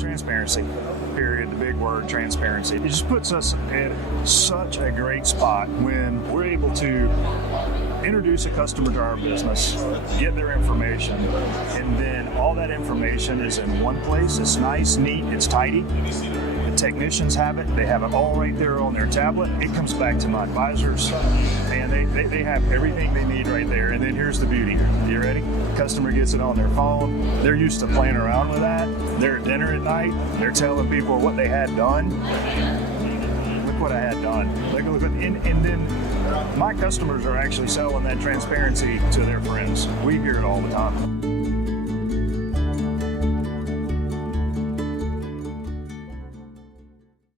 Transparency, period. The big word, transparency. It just puts us in such a great spot when we're able to introduce a customer to our business, get their information, and then all that information is in one place. It's nice, neat, it's tidy. The technicians have it. They have it all right there on their tablet. It comes back to my advisors, and they have everything they need right there. And then here's the beauty. You ready? Customer gets it on their phone. They're used to playing around with that. They're at dinner at night. They're telling people what they had done. Look what I had done. Look, and then my customers are actually selling that transparency to their friends. We hear it all the time.